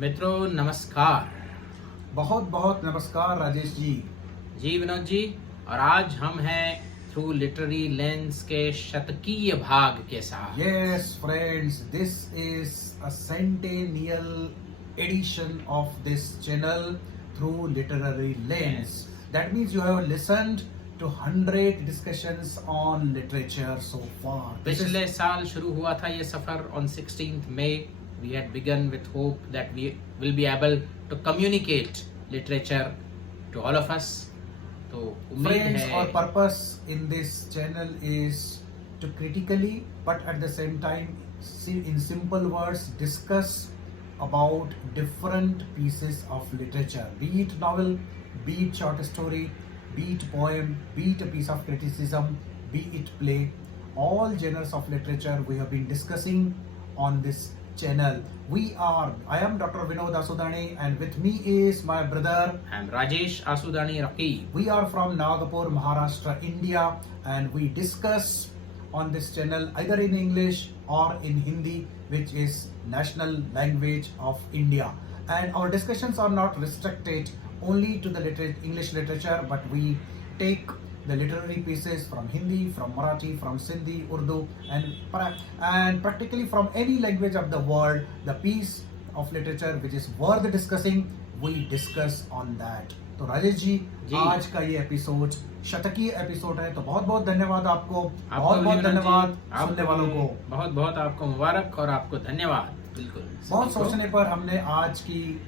मित्रों नमस्कार। बहुत बहुत नमस्कार राजेश जी। जी विनोद जी, और आज हम हैं थ्रू लिटरेरी लेंस के शतकीय भाग के साथ। Yes friends, this is a centennial edition of this channel through literary lens. That means you have listened to 100 discussions on literature so far. पिछले साल शुरू हुआ था ये सफर on 16th May. We had begun with hope that we will be able to communicate literature to all of us. तो उम्मीद Friends, है our purpose in this channel is to critically but at the same time in simple words discuss about different pieces of literature, be it novel, be it short story, be it poem, be it a piece of criticism, be it play. All genres of literature we have been discussing on this channel. I am Dr. Vinod Asudani and with me is my brother. I am Rajesh Asudani Raqib. We are from Nagpur, Maharashtra, India, and we discuss on this channel either in English or in Hindi, which is national language of India. And our discussions are not restricted only to the English literature, but we take the literary pieces from Hindi, from Marathi, from Sindhi, Urdu, and practically from any language of the world, the piece of literature which is worth discussing, we discuss on that. तो राजेश जी, आज का ये episode शतकीय episode है, तो बहुत बहुत धन्यवाद आपको, बहुत बहुत धन्यवाद सुनने वालों को, बहुत बहुत आपको मुबारक और आपको धन्यवाद। बिल्कुल, बहुत सोचने पर हमने आज की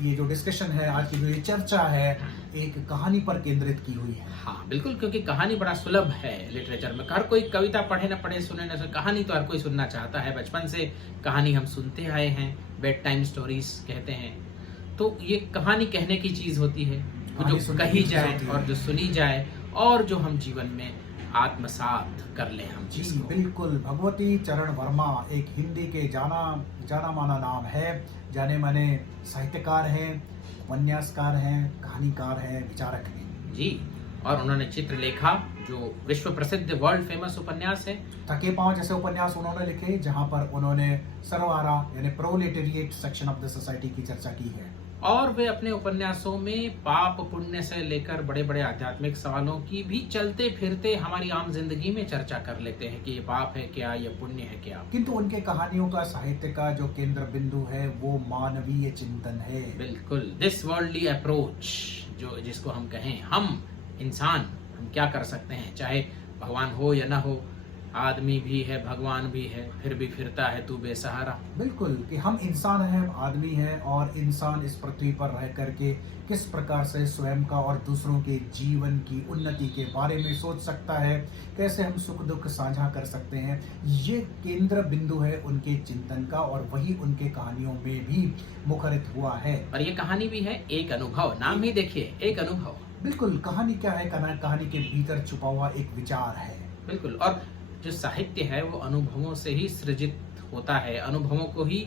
ये जो डिस्कशन है, आज की जो ये चर्चा है, एक कहानी पर केंद्रित की हुई है। हाँ बिल्कुल, क्योंकि कहानी बड़ा सुलभ है लिटरेचर में। हर कोई कविता पढ़े न पढ़े, सुने न सुने, कहानी तो हर कोई सुनना चाहता है। बचपन से कहानी हम सुनते आए हैं, बेड टाइम स्टोरीज कहते हैं। तो ये कहानी कहने की चीज होती है, जो कही जाए और जो सुनी जाए और जो हम जीवन में आत्मसात कर लें हम। जी बिल्कुल, भगवती चरण वर्मा एक हिंदी के जाना माना नाम है, जाने माने साहित्यकार हैं, उपन्यासकार हैं, कहानीकार हैं, विचारक हैं। जी, और उन्होंने चित्रलेखा जो विश्व प्रसिद्ध वर्ल्ड फेमस उपन्यास है, थके पांव जैसे उपन्यास उन्होंने लिखे, जहां पर उन्होंने सर्वहारा यानी proletariat section of the society की चर्चा की है। और वे अपने उपन्यासों में पाप पुण्य से लेकर बड़े बड़े आध्यात्मिक सवालों की भी चलते फिरते हमारी आम जिंदगी में चर्चा कर लेते हैं कि ये पाप है क्या, ये पुण्य है क्या। किंतु उनके कहानियों का, साहित्य का जो केंद्र बिंदु है वो मानवीय चिंतन है। बिल्कुल, दिस वर्ल्डली अप्रोच, जो जिसको हम कहें, हम इंसान हम क्या कर सकते हैं, चाहे भगवान हो या ना हो, आदमी भी है भगवान भी है, फिर भी फिरता है तू बेसहारा। बिल्कुल, कि हम इंसान हैं, आदमी हैं, और इंसान इस पृथ्वी पर रह करके किस प्रकार से स्वयं का और दूसरों के जीवन की उन्नति के बारे में सोच सकता है, कैसे हम सुख दुख साझा कर सकते हैं, ये केंद्र बिंदु है उनके चिंतन का, और वही उनके कहानियों में भी मुखरित हुआ है। और ये कहानी भी है एक अनुभव, नाम ही देखिए, एक अनुभव। बिल्कुल, कहानी क्या है? कहानी के भीतर छुपा हुआ एक विचार है। बिल्कुल, और जो साहित्य है वो अनुभवों से ही सृजित होता है, अनुभवों को ही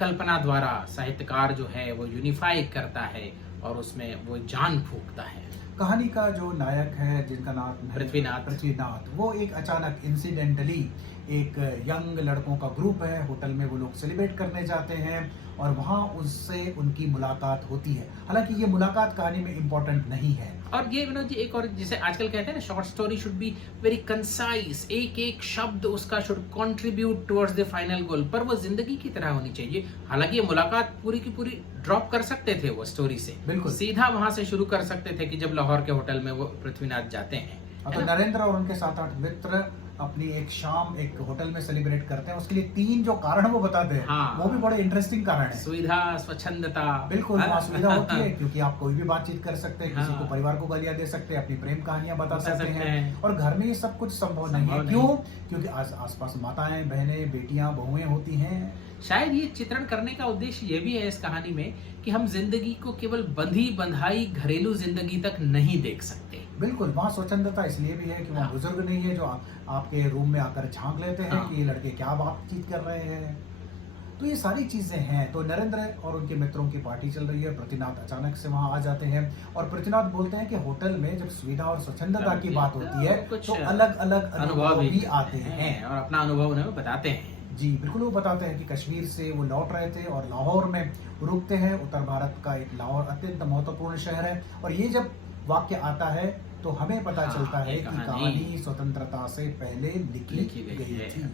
कल्पना द्वारा साहित्यकार जो है वो यूनिफाई करता है और उसमें वो जान फूंकता है। कहानी का जो नायक है, जिनका नाम पृथ्वीनाथ, वो एक अचानक इंसिडेंटली एक यंग लड़कों का ग्रुप है, होटल में वो लोग सेलिब्रेट करने जाते हैं और वहाँ उससे उनकी मुलाकात होती है। हालांकि ये मुलाकात कहानी में इम्पोर्टेंट नहीं है। और ये विनोद जी, एक और जिसे आजकल कहते हैं ना, short story should be very concise, एक एक शब्द उसका should contribute towards the final goal, पर वो जिंदगी की तरह होनी चाहिए। हालांकि ये मुलाकात पूरी की पूरी ड्रॉप कर सकते थे वो स्टोरी से, बिल्कुल सीधा वहां से शुरू कर सकते थे कि जब लाहौर के होटल में वो पृथ्वीनाथ जाते हैं। तो नरेंद्र और उनके 7-8 मित्र अपनी एक शाम एक होटल में सेलिब्रेट करते हैं। उसके लिए 3 जो कारण वो बताते हैं, हाँ, वो भी बड़े इंटरेस्टिंग कारण है। सुविधा, स्वच्छंदता। बिल्कुल, वहाँ सुविधा होती है क्योंकि आप कोई भी बातचीत कर सकते हैं, किसी को परिवार को गालियां दे सकते हैं, अपनी प्रेम कहानियां बता सकते हैं। और घर में ये सब कुछ संभव नहीं है। क्यों? क्योंकि आसपास माताएं, बहनें, बेटियां, बहुएं होती हैं। शायद ये चित्रण करने का उद्देश्य ये भी है इस कहानी में कि हम जिंदगी को केवल बंधी बंधाई घरेलू जिंदगी तक नहीं देख सकते। बिल्कुल, वहाँ स्वच्छंदता इसलिए भी है कि वहाँ बुजुर्ग नहीं है जो आपके रूम में आकर झांक लेते हैं कि ये लड़के क्या बातचीत कर रहे हैं। तो ये सारी चीजें हैं। तो नरेंद्र और उनके मित्रों की पार्टी चल रही है, पृथ्वीनाथ अचानक से वहां आ जाते हैं और पृथ्वीनाथ बोलते हैं कि होटल में जब सुविधा और स्वच्छंदता की बात होती है तो अलग अलग अनुभव भी आते हैं और अपना अनुभव उन्हें बताते हैं। जी बिल्कुल, वो बताते हैं कि कश्मीर से वो लौट रहे थे और लाहौर में रुकते हैं। उत्तर भारत का एक लाहौर अत्यंत महत्वपूर्ण शहर है और ये जब वाक्य आता है तो हमें पता हाँ, चलता है ये कि कहानी कहानी स्वतंत्रता से पहले लिखी लिखी गई गई है। थी।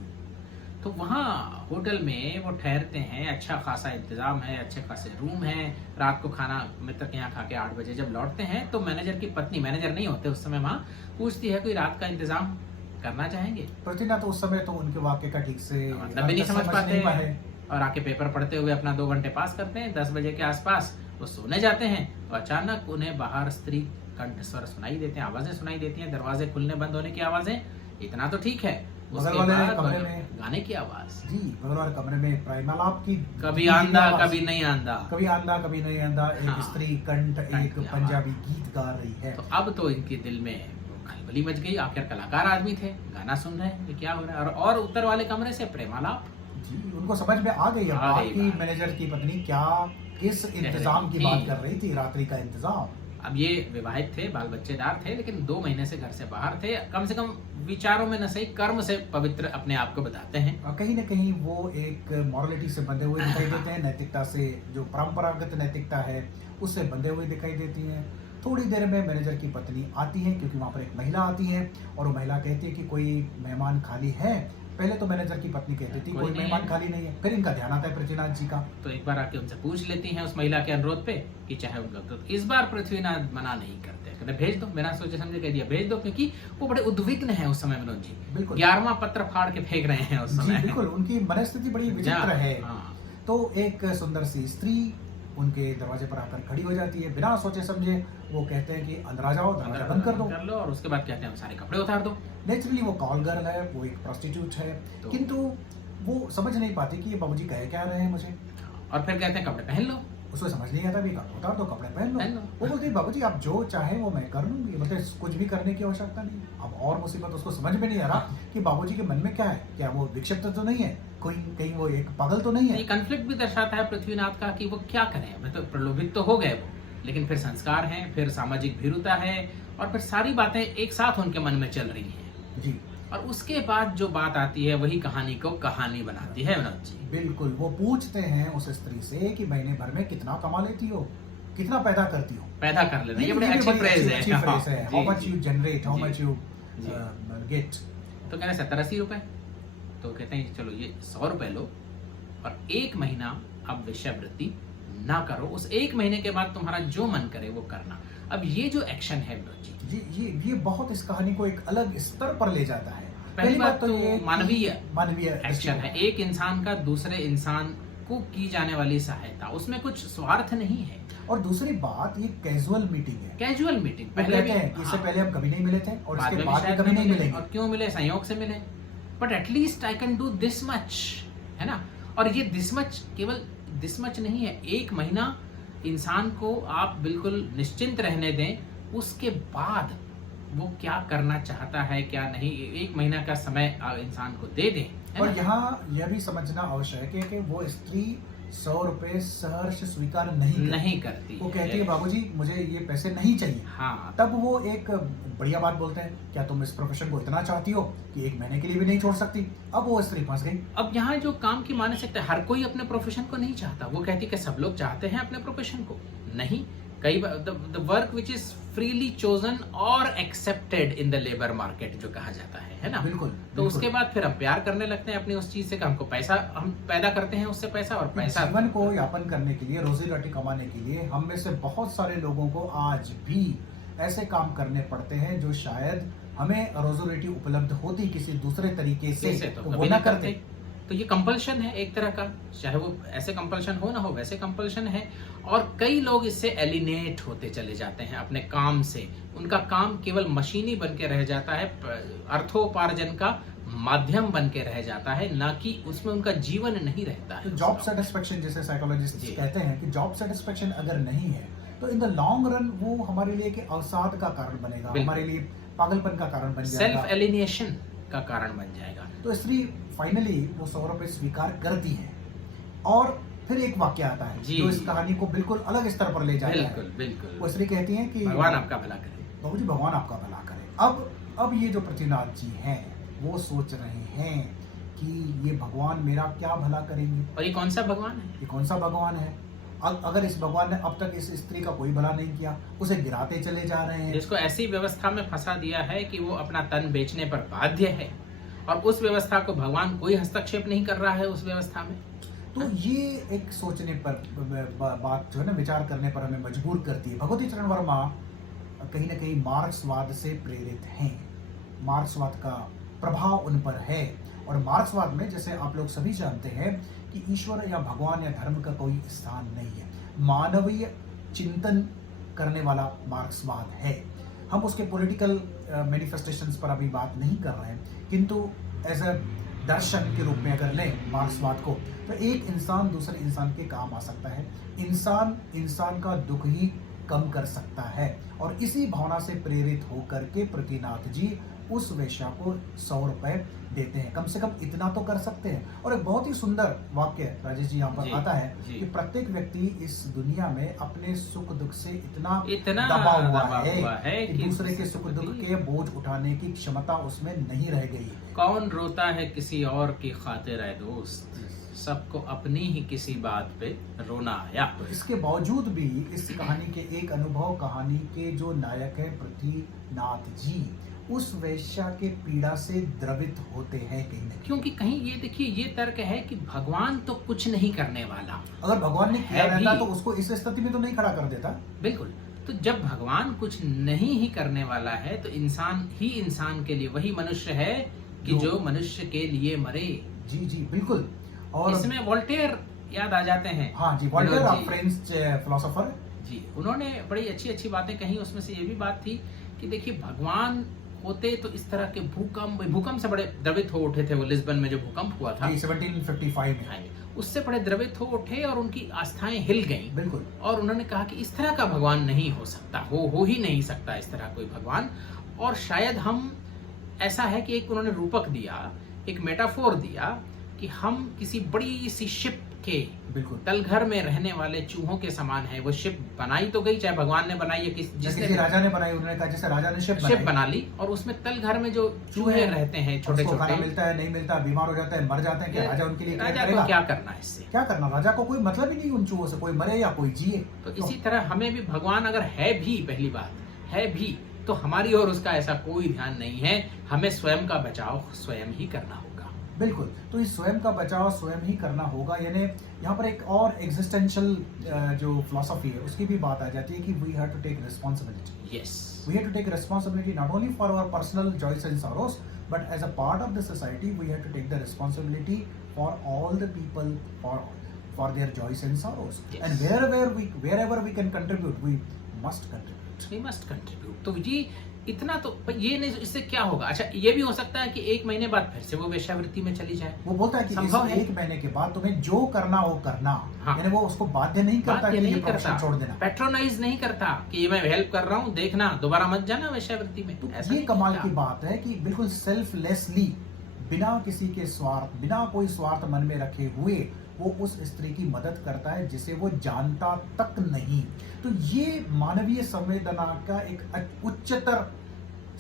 तो वहाँ होटल में वो ठहरते हैं, अच्छा खासा इंतजाम है, अच्छे खासे रूम है। रात को खाना मित्र के यहाँ खा के 8 बजे जब लौटते हैं तो मैनेजर की पत्नी, मैनेजर नहीं होते उस समय वहाँ, पूछती है कोई रात का इंतजाम करना चाहेंगे? पृथ्वीनाथ उस समय तो उनके वाक्य का ठीक से मतलब भी नहीं समझ पाते पाए। हैं और आके पेपर पढ़ते हुए अपना 2 घंटे पास करते हैं। 10 बजे के आसपास वो सोने जाते हैं और अचानक उन्हें बाहर स्त्री कंठ स्वर सुनाई देते हैं, आवाजें सुनाई देती हैं, दरवाजे खुलने बंद होने की आवाजें। इतना तो ठीक है, उसके बगल वाले बाद कमरे में गाने की आवाज, जी बगल वाले कमरे में प्रेमालाप की कभी आंधा कभी नहीं आंधा। कभी आंधा कभी नहीं आंधा, एक हाँ। स्त्री कंठ एक की आवाज। पंजाबी गीत गा रही है। तो अब तो इनके दिल में खलबली मच गई। आखिर कलाकार आदमी थे, गाना सुन रहे हैं, ये क्या हो रहा है। और उत्तर वाले कमरे से प्रेमालाप। जी उनको समझ में आ गई अब आ बात गई कि बात। मैनेजर की पत्नी क्या किस इंतजाम की थी। बात कर रही थी, रात्रि का इंतजाम। अब ये विवाहित थे, बाल बच्चेदार थे, लेकिन 2 महीने से घर से बाहर थे। कम से कम विचारों में न सही कर्म से पवित्र अपने आप को बताते हैं। और कहीं ना कहीं वो एक मॉरलिटी से बंधे हुए दिखाई देते हैं, नैतिकता से, जो परंपरागत नैतिकता है उससे बंधे हुए दिखाई देती हैं। थोड़ी देर में मैनेजर की पत्नी आती है क्योंकि वहाँ पर एक महिला आती है और वो महिला कहती है कि कोई मेहमान खाली है। पहले तो मैनेजर की पत्नी कहती थी कोई कोई नहीं मेहमान है। खाली नहीं है, फिर इनका ध्यान आता है पृथ्वीनाथ जी का। तो एक बार आके उनसे पूछ लेती हैं उस महिला के अनुरोध पे कि चाहे उनका, तो इस बार पृथ्वीनाथ मना नहीं करते, कहते भेज दो। मेरा सोचे समझे कह दिया भेज दो, क्योंकि वो बड़े उद्विग्न है उस समय विनोद जी। बिल्कुल 11वां पत्र फाड़ के फेंक रहे हैं उस जी समय। बिल्कुल, उनकी मनस्थिति बड़ी विचित्र है। हाँ। तो एक सुंदर सी स्त्री उनके दरवाजे पर आकर खड़ी हो जाती है, बिना सोचे समझे वो कहते हैं कि अंदर आ जाओ, दरवाजा बंद कर दो। और उसके बाद कहते हैं सारे कपड़े उतार दो। नेचुरली वो कॉल गर्ल है, वो एक प्रोस्टिट्यूट है, तो- किंतु वो समझ नहीं पाती कि ये बाबूजी कह क्या रहे हैं मुझे। और फिर कहते हैं कपड़े पहन लो। उसको समझ नहीं आता भी उतार दो, कपड़े पहन पहन लो। लो। वो बोलती है बाबूजी आप जो चाहे वो मैं कर लूंगी, मतलब कुछ भी करने की आवश्यकता नहीं। अब और मुसीबत, उसको समझ में नहीं आ रहा कि बाबूजी के मन में क्या है, क्या वो विक्षिप्त तो नहीं है, कोई कहीं वो एक पागल तो नहीं ये है। कन्फ्लिक्ट भी दर्शाता है पृथ्वीनाथ का कि वो क्या करें। मतलब प्रलोभित तो हो गए वो, लेकिन फिर संस्कार हैं, फिर सामाजिक भीरुता है और फिर सारी बातें एक साथ उनके मन में चल रही हैं। जी और उसके बाद जो बात आती है वही कहानी को कहानी बनाती है विनोद जी। बिल्कुल, वो पूछते हैं उस स्त्री से कि महीने भर में कितना कमा लेती हो, कितना पैदा करती हो। पैदा कर लेना, ये बड़ी भी अच्छी बड़ी फ्रेज है। अच्छी फ्रेज है। हाँ, हाउ जी, मच जी। यू जनरेट, हाउ जी। मच यू जी। गेट। तो कह रहे 70-80 रुपए। तो कहते हैं चलो ये 100 रुपए लो और 1 महीना अब वेश्यावृत्ति ना करो, उस 1 महीने के बाद तुम्हारा जो मन करे वो करना। अब ये जो एक्शन है विनोद जी, ये बहुत इस कहानी को एक अलग स्तर पर ले जाता है। पहली बात तो ये मानवीय एक्शन दृष्टिकोण है। एक इंसान का दूसरे इंसान को की जाने वाली सहायता, उसमें कुछ स्वार्थ नहीं है। और दूसरी बात, ये कैजुअल मीटिंग है। कैजुअल मीटिंग, वो पहले कहते भी हैं कि इससे हाँ, पहले हम कभी नहीं मिले थे और बाद इसके में भी बाद भी शायद कभी नहीं मिले। मिलेंगे। और क्यों मिले, संयोग से मिले, but at least I can do this much, है ना। और ये दिस मच केवल दिस मच नहीं है, 1 महीना इंसान को आप बिल्कुल निश्चिंत रहने दें, उसके बाद वो क्या करना चाहता है क्या नहीं, 1 महीना का समय इंसान को दे दें, है और ना? यहाँ यह भी समझना आवश्यक है कि वो स्त्री 100 रुपए सहर्ष स्वीकार नहीं करती। वो कहती है बाबूजी मुझे ये पैसे नहीं चाहिए। हाँ, तब वो एक बढ़िया बात बोलते हैं, क्या तुम इस प्रोफेशन को इतना चाहती हो कि 1 महीने के लिए भी नहीं छोड़ सकती। अब वो स्त्री फंस गई। अब यहाँ जो काम की मानसिकता है, हर कोई अपने प्रोफेशन को नहीं चाहता। वो कहती है कि सब लोग चाहते हैं अपने प्रोफेशन को, नहीं। कई बार the work which is freely chosen और accepted in the labour market जो कहा जाता है ना। बिल्कुल, तो बिल्कुल। उसके बाद फिर हम प्यार करने लगते हैं अपनी उस चीज से कि हमको पैसा, हम पैदा करते हैं उससे पैसा, और पैसा जीवन को यापन करने के लिए, रोजी रोटी कमाने के लिए हम में से बहुत सारे लोगों को आज भी ऐसे काम करने पड़ते हैं जो शायद हमें रोजी रोटी उपलब्ध होती किसी दूसरे तरीके से तो वो कभी ना नहीं करते। तो ये कंपल्शन है एक तरह का, चाहे वो ऐसे कंपल्शन हो ना हो, वैसे कंपल्शन है। और कई लोग इससे एलिनेट होते चले जाते हैं अपने काम से। उनका काम केवल मशीनी बन के रह जाता है, अर्थोपार्जन का माध्यम बन के रह जाता है, ना कि उसमें उनका जीवन नहीं रहता है। तो जॉब सेटिस्फेक्शन, जैसे साइकोलॉजिस्ट जी। कहते हैं कि जॉब सेटिस्फेक्शन अगर नहीं है तो इन द लॉन्ग रन वो हमारे लिए एक अवसाद का कारण बनेगा, बिल्कुल। हमारे लिए पागलपन का कारण बन जाएगा। सेल्फ एलिनेशन का कारण बन जाएगा। तो स्त्री फाइनली वो 100 रुपए स्वीकार करती है और फिर एक वाक्य आता है जी। जो इस कहानी को बिल्कुल अलग स्तर पर ले जाता है। बिल्कुल बिल्कुल। वो स्त्री कहती है कि भगवान आपका भला करे। बाबूजी भगवान आपका भला करे। अब ये जो पृथ्वीनाथ जी हैं वो सोच रहे हैं कि ये भगवान मेरा क्या भला करेंगे। और ये कौन सा भगवान है? ये कौन सा भगवान है? अगर इस भगवान ने अब तक इस स्त्री का कोई भला नहीं किया, उसे गिराते चले जा रहे हैं। जिसको ऐसी व्यवस्था में फंसा दिया है कि वो अपना तन बेचने पर बाध्य है, और उस व्यवस्था को भगवान कोई हस्तक्षेप नहीं कर रहा है उस व्यवस्था में। तो ये एक सोचने पर बात जो है ना, विचार करने पर हमें मजबूर करती है। भगवती चरण वर्मा कहीं ना कहीं मार्क्सवाद से प्रेरित हैं। मार्क्सवाद का प्रभाव उन पर है, और मार्क्सवाद में, जैसे आप लोग सभी जानते हैं, कि ईश्वर या भगवान या धर्म का कोई स्थान नहीं है। मानवीय चिंतन करने वाला मार्क्सवाद है। हम उसके पॉलिटिकल मैनिफेस्टेशंस पर अभी बात नहीं कर रहे हैं, किंतु एज अ दर्शन के रूप में अगर लें मार्क्सवाद को, तो एक इंसान दूसरे इंसान के काम आ सकता है। इंसान का दुख ही कम कर सकता है, और इसी भावना से प्रेरित होकर के पृथ्वीनाथ जी उस वेश्या को 100 रुपए देते हैं। कम से कम इतना तो कर सकते हैं। और एक बहुत ही सुंदर वाक्य राजेश जी यहाँ पर आता है कि प्रत्येक व्यक्ति इस दुनिया में अपने सुख दुख से इतना दबा हुआ है कि दूसरे के सुख दुख के बोझ उठाने की क्षमता उसमें नहीं रह गई। कौन रोता है किसी और की खातिर है दोस्त, सबको अपनी ही किसी बात पे रोना आया। तो इसके बावजूद भी इस कहानी के एक अनुभव कहानी के जो नायक है पृथ्वीनाथ जी, उस वेश्या के पीड़ा से द्रवित होते हैं कहीं न कहीं। क्योंकि कहीं ये देखिए, ये तर्क है कि भगवान तो कुछ नहीं करने वाला। अगर भगवान ने किया रहता तो उसको इस स्थिति में तो नहीं खड़ा कर देता। बिल्कुल। तो जब भगवान कुछ नहीं ही करने वाला है, तो इंसान ही इंसान के लिए वही मनुष्य है कि जो मनुष्य के लिए मरे। जी जी बिल्कुल। और इसमें वोल्टेयर याद आ जाते हैं। हाँ जी, वोल्टेयर फ्रेंच फिलोसोफर जी, उन्होंने बड़ी अच्छी अच्छी बातें कही। उसमें से ये भी बात थी कि देखिए, भगवान होते तो इस तरह के भूकंप से बड़े द्रवित हो उठे थे। वो लिस्बन में जो भूकंप हुआ था 1755 में, उससे बड़े द्रवित हो उठे और उनकी आस्थाएं हिल गईं। बिल्कुल। और उन्होंने कहा कि इस तरह का भगवान नहीं हो सकता, हो ही नहीं सकता इस तरह कोई भगवान। और शायद हम, ऐसा है कि एक उन्होंने रूपक दिया, एक मेटाफोर दिया कि हम किसी बड़ी सी शिप के बिल्कुल तलघर में रहने वाले चूहों के समान है। वो शिप बनाई तो गई, चाहे भगवान ने बनाई है, जिसने राजा ने बनाई। उन्होंने कहा जैसे राजा ने शिप बना ली, और उसमें तलघर में जो चूहे रहते हैं छोटे छोटे, खाना मिलता है नहीं मिलता, बीमार हो जाते हैं, मर जाते हैं, क्या राजा उनके लिए राजा को क्या करना है इससे? क्या करना? राजा को कोई मतलब ही नहीं उन चूहों से, कोई मरे या कोई जिए। तो इसी तरह हमें भी भगवान अगर है भी, पहली बात है भी, तो हमारी और उसका ऐसा कोई ध्यान नहीं है। हमें स्वयं का बचाव स्वयं ही करना होगा। बिल्कुल। तो इस स्वयं का बचाव स्वयं ही करना होगा। यानी यहाँ पर एक और एग्जिस्टेंशियल जो फिलॉसफी है उसकी भी बात आ जाती है कि we have to take responsibility. Yes, we have to take responsibility not only for our personal joys and sorrows, but as a part of the society we have to take the responsibility for all the people for their joys and sorrows. Yes. And wherever we can contribute, we must contribute. We must contribute. तो जी इतना तो ये नहीं, इससे क्या होगा? अच्छा, ये भी हो सकता है कि 1 महीने बाद फिर से वो वेश्यावृत्ति में चली जाए। वो बोलता है कि इस 1 महीने के बाद तुम्हें जो करना हो करना। हाँ। यानी वो उसको बाध्य नहीं करता कि ये प्रोफेशन छोड़ देना, पैट्रोनाइज नहीं करता कि ये मैं हेल्प कर रहा हूँ, देखना दोबारा मत जाना वेश्यावृत्ति में। तो ये कमाल की बात है कि बिल्कुल सेल्फलेसली, बिना किसी के स्वार्थ, बिना कोई स्वार्थ मन में रखे हुए वो उस स्त्री की मदद करता है जिसे वो जानता तक नहीं। तो ये मानवीय संवेदना का एक उच्चतर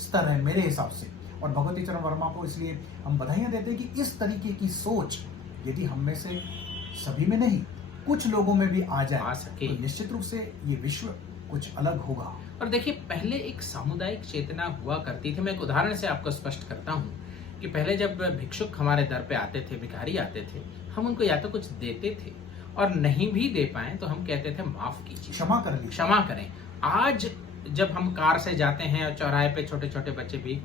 स्तर है मेरे हिसाब से। और भगवती चरण वर्मा को इसलिए हम बधाइयां देते हैं कि इस तरीके की सोच यदि हम में से सभी में नहीं, कुछ लोगों में भी आ सके, तो निश्चित रूप से ये विश्व कुछ अलग होगा। और देखिए, पहले एक सामुदायिक चेतना हुआ करती थी। मैं एक उदाहरण से आपको स्पष्ट करता हूँ कि पहले जब भिक्षुक हमारे दर पे आते थे, भिखारी आते थे, हम उनको या तो कुछ देते थे, और नहीं भी दे पाए तो हम कहते थे माफ कीजिए, क्षमा करें। आज जब हम कार से जाते हैं और चौराहे पे छोटे छोटे बच्चे भीख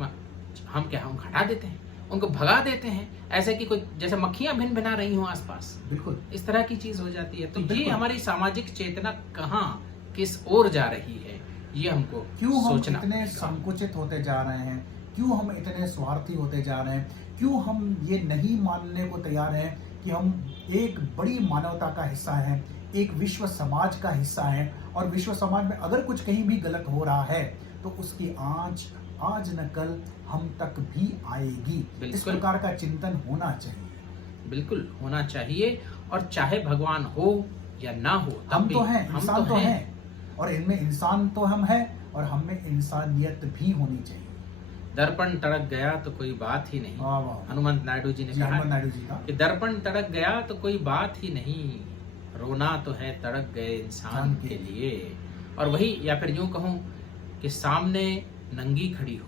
हम हटा देते हैं, उनको भगा देते हैं, ऐसे कि कोई जैसे मक्खियां भिन भिना रही हो आसपास। बिल्कुल इस तरह की चीज हो जाती है। तो ये हमारी सामाजिक चेतना कहाँ किस ओर जा रही है, ये हमको क्यों हम इतने संकुचित होते जा रहे हैं, क्यों हम इतने स्वार्थी होते जा रहे हैं, क्यों हम ये नहीं मानने को तैयार हैं कि हम एक बड़ी मानवता का हिस्सा हैं, एक विश्व समाज का हिस्सा हैं, और विश्व समाज में अगर कुछ कहीं भी गलत हो रहा है तो उसकी आज न कल हम तक भी आएगी। इस प्रकार का चिंतन होना चाहिए। बिल्कुल होना चाहिए। और चाहे भगवान हो या ना हो, हम तो हैं, इंसान तो हैं, और इनमें इंसान तो हम हैं, और हम में इंसानियत भी होनी चाहिए। दर्पण तड़क गया तो कोई बात ही नहीं। वाह वाह। हनुमंत नायडू जी ने जी, कहा हनुमान नायडू जी का। कि दर्पण तड़क गया तो कोई बात ही नहीं, रोना तो है तड़क गए इंसान के लिए। और वही, या फिर यूं कहूं कि सामने नंगी खड़ी हो,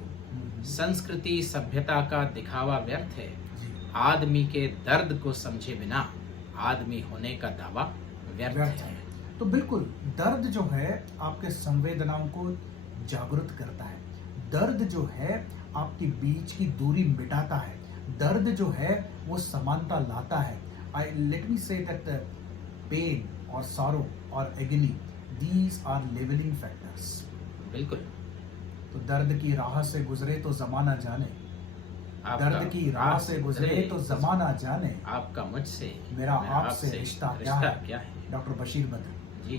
संस्कृति सभ्यता का दिखावा व्यर्थ है, जी, आदमी के दर्द को समझे बिना आदमी होने का दावा व्यर्थ व्यर्थ है। है। तो बिल्कुल दर्द जो है आपके संवेदनाओं को जागृत करता है। दर्द जो है आपके बीच की दूरी मिटाता है। दर्द जो है वो समानता लाता है। आई let me say that pain और सॉरो और agony, these are levelling factors. बिल्कुल। तो दर्द की राह से गुजरे तो जमाना जाने, आपका दर्द की राह से गुजरे तो जमाना जाने, आपका मुझसे मेरा आपसे रिश्ता क्या है। डॉक्टर बशीर बद्र जी।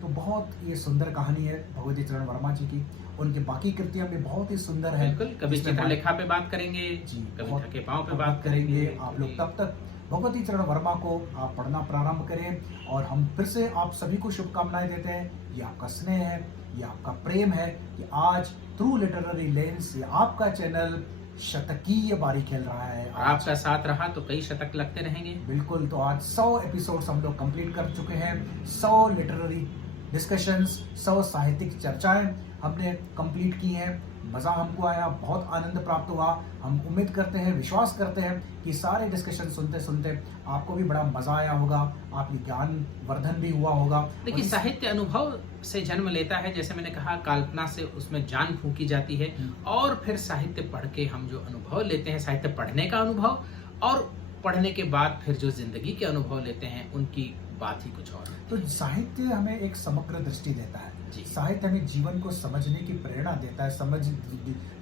तो बहुत ये सुंदर कहानी है भगवती चरण वर्मा जी की। उनकी बाकी कृतियां भी बहुत ही सुंदर है। बिल्कुल, कभी जिसमें चित्रलेखा पे बात करेंगे, जी, कभी बहुत थके पाँव पे बात बात करेंगे। करेंगे। आप लोग तब तक भगवती चरण वर्मा को आप पढ़ना प्रारंभ करें, और हम फिर से आप सभी को शुभकामनाएं देते हैं। ये आपका स्नेह है, ये आपका प्रेम है कि आज थ्रू लिटरेरी लेंस ये आपका चैनल शतकीय बारी खेल रहा है। और आपका साथ रहा तो कई शतक लगते रहेंगे। बिल्कुल। तो आज 100 एपिसोड्स हम लोग कंप्लीट कर चुके हैं। 100 लिटरेरी डिस्कशंस, 100 साहित्यिक चर्चाएं हमने कंप्लीट की हैं। मज़ा हमको आया, बहुत आनंद प्राप्त हुआ। हम उम्मीद करते हैं, विश्वास करते हैं कि सारे डिस्कशन सुनते सुनते आपको भी बड़ा मज़ा आया होगा, आपकी ज्ञान वर्धन भी हुआ होगा। देखिए, साहित्य अनुभव से जन्म लेता है। जैसे मैंने कहा, कल्पना से उसमें जान फूंकी जाती है, और फिर साहित्य पढ़ के हम जो अनुभव लेते हैं, साहित्य पढ़ने का अनुभव, और पढ़ने के बाद फिर जो जिंदगी के अनुभव लेते हैं, उनकी बात ही कुछ और है। तो साहित्य हमें एक समग्र दृष्टि देता है। जी। साहित्य हमें जीवन को समझने की प्रेरणा देता है,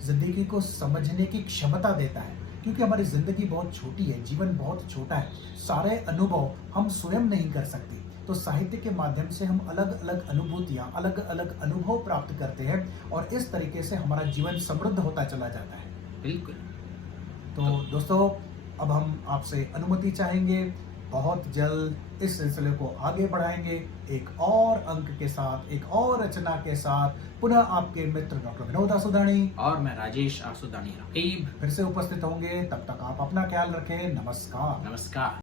जिंदगी को समझने की क्षमता देता है। क्योंकि हमारी जिंदगी बहुत छोटी है, जीवन बहुत छोटा है, सारे अनुभव हम स्वयं नहीं कर सकते। तो साहित्य के माध्यम से हम अलग अलग अनुभूतियां, अलग अलग अनुभव प्राप्त करते हैं, और इस तरीके से हमारा जीवन समृद्ध होता चला जाता है। बिल्कुल। तो दोस्तों, अब हम आपसे अनुमति चाहेंगे। बहुत जल्द इस सिलसिले को आगे बढ़ाएंगे, एक और अंक के साथ, एक और रचना के साथ। पुनः आपके मित्र डॉक्टर विनोद आसुदानी और मैं राजेश आसुदानी रकीब फिर से उपस्थित होंगे। तब तक आप अपना ख्याल रखें। नमस्कार। नमस्कार।